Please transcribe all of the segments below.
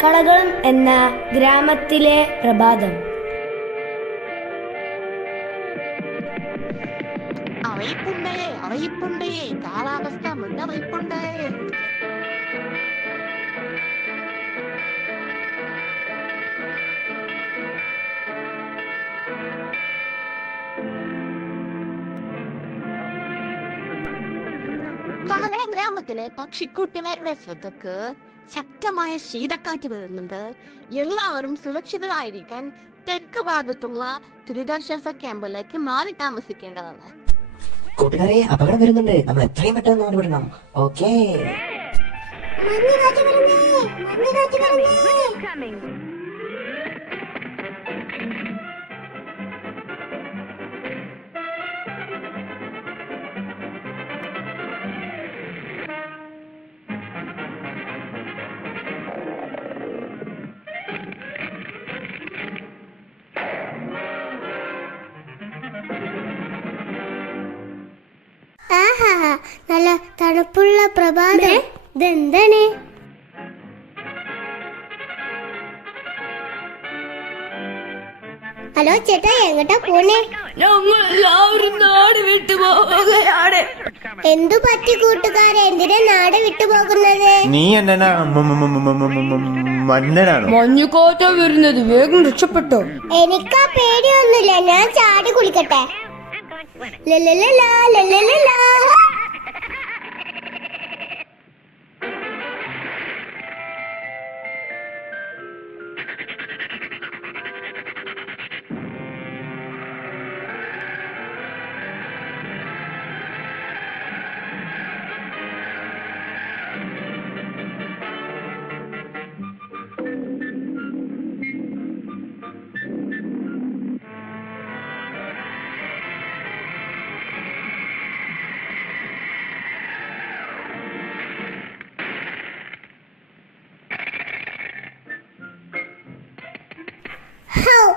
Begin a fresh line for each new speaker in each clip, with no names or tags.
കളകളം എന്ന ഗ്രാമത്തിലെ പ്രഭാതം.
അറിയിപ്പുണ്ടേ അറിയിപ്പുണ്ടേ കാലാവസ്ഥ മുന്നറിയിപ്പുണ്ടേ ഗ്രാമത്തിലെ പക്ഷിക്കുട്ടിമാരുടെ ശ്രദ്ധക്ക് ശക്തമായ ശീതക്കാറ്റ് വരുന്നുണ്ട്. എല്ലാവരും സുരക്ഷിതരായിരിക്കാൻ തെക്ക് ഭാഗത്തുള്ള ദുരിതാശ്വാസ ക്യാമ്പിലേക്ക് മാറി താമസിക്കേണ്ടതാണ്.
കൂട്ടുകാരെ അപകടം വരുന്നുണ്ട്. നമ്മൾ എത്രയും പെട്ടെന്ന് നാട് വിടണം ഓക്കേ
നല്ല തണുപ്പുള്ള പ്രഭാതം. ഇതെന്താണ്? ഹലോ ചേട്ടാ എങ്ങട്ടാ പോണേ?
ഞങ്ങൾ എല്ലാവരും നാട് വിട്ടു പോവുകയാണ്
എന്തു പറ്റി കൂട്ടുകാരെ? എന്തിനാ നാട് വിട്ടു പോകുന്നത്?
നീ എന്നാ
മഞ്ഞുകാറ്റ വരുന്നത് വേഗം രക്ഷപ്പെട്ടോ.
എനിക്കാ പേടിയൊന്നുമില്ല. ഞാൻ ചാടി കുളിക്കട്ടെ. ലലലലാ, ലലലലാ.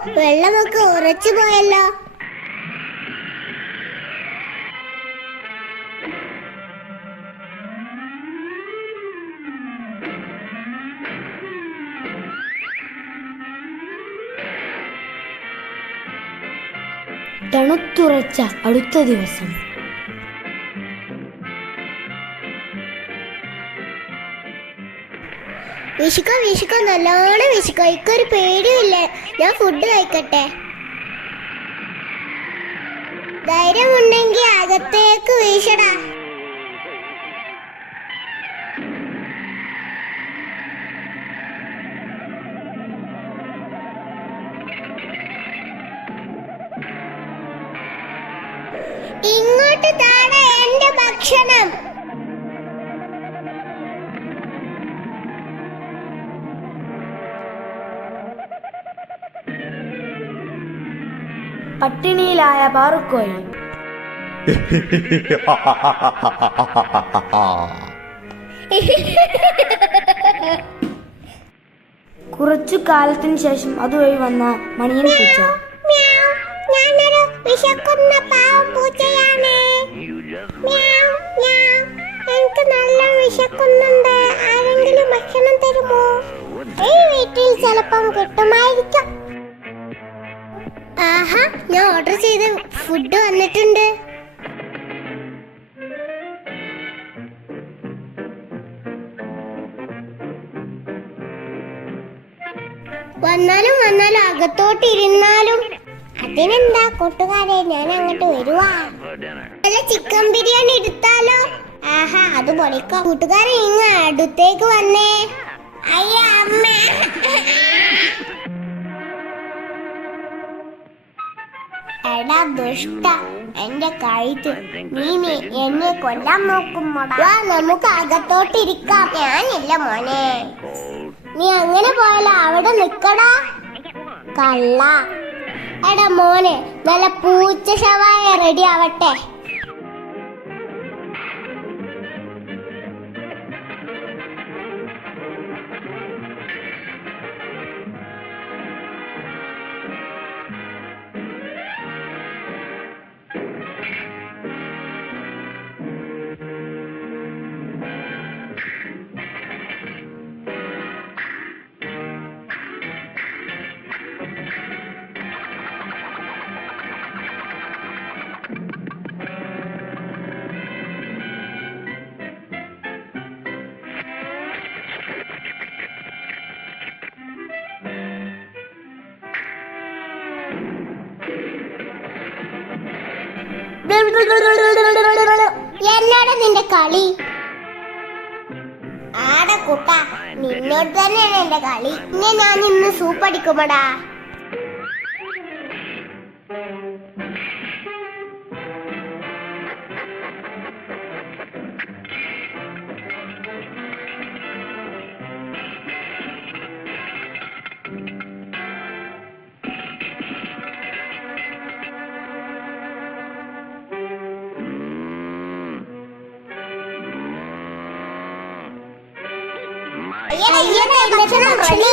വെള്ളമൊക്കെ ഉറച്ചു പോയല്ലോ.
തണുത്തുറച്ച അടുത്ത ദിവസം.
വിശുക്കോ വിശുക്കോ നല്ലോണം വിശുക്കോ. ഇക്കൊരു പേടിയില്ല ഞാൻ ഫുഡ് കഴിക്കട്ടെ. ധൈര്യമുണ്ടെങ്കിൽ അകത്തേക്ക് വീശടാ. ഇങ്ങോട്ട് താടാ എന്റെ ഭക്ഷണം.
പട്ടിണിയിലായ പാറുക്കോയി കുറച്ചു കാലത്തിന് ശേഷം അതുവഴി വന്ന മണിയൻ പൂച്ച.
പാവം പൂച്ചയാണ്. നല്ല ആരെങ്കിലും ഭക്ഷണം തരുമോ? ഈ വീട്ടിൽ ചിലപ്പം കിട്ടുമായിരിക്കും. ഓർഡർ ചെയ്ത് ഫുഡ് വന്നിട്ടുണ്ട്. വന്നാലും വന്നാലും അകത്തോട്ട് ഇരുന്നാലും. അതിനെന്താ കൂട്ടുകാരെ ഞാൻ അങ്ങോട്ട് വരുവാ. നല്ല ചിക്കൻ ബിരിയാണി എടുത്താലോ? ആഹാ അത് പൊളിക്കോ. കൂട്ടുകാരെ ഇങ്ങ അടുത്തേക്ക് വന്നേ. അയ്യ അമ്മ. ദുഷ്ട. എന്റെ കഴുത്ത്. നീ എന്നെ കൊല്ലാൻ നോക്കുമ്പോടാ വാ നമുക്ക് അകത്തോട്ടിരിക്കാം. ഞാനില്ല മോനെ. നീ അങ്ങനെ പോയാലോ? അവിടെ നിക്കടാ. കള്ള. എടാ മോനെ നല്ല പൂച്ച ശവായ റെഡി ആവട്ടെ. എന്നോട് നിന്റെ കളി. ആടെ കുട്ട നിന്നോട് തന്നെയാണ് എന്റെ കളി. പിന്നെ ഞാൻ ഇന്ന് സൂപ്പ്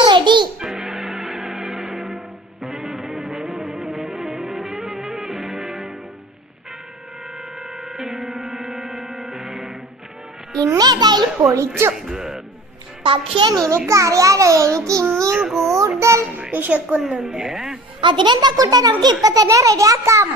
റെഡി പൊളിച്ചു. പക്ഷേ നിനക്കറിയാലോ എനിക്ക് ഇനിയും കൂടുതൽ വിശക്കുന്നുണ്ട്. അതിനെന്താ കുട്ട? നമുക്ക് ഇപ്പൊ തന്നെ റെഡിയാക്കാം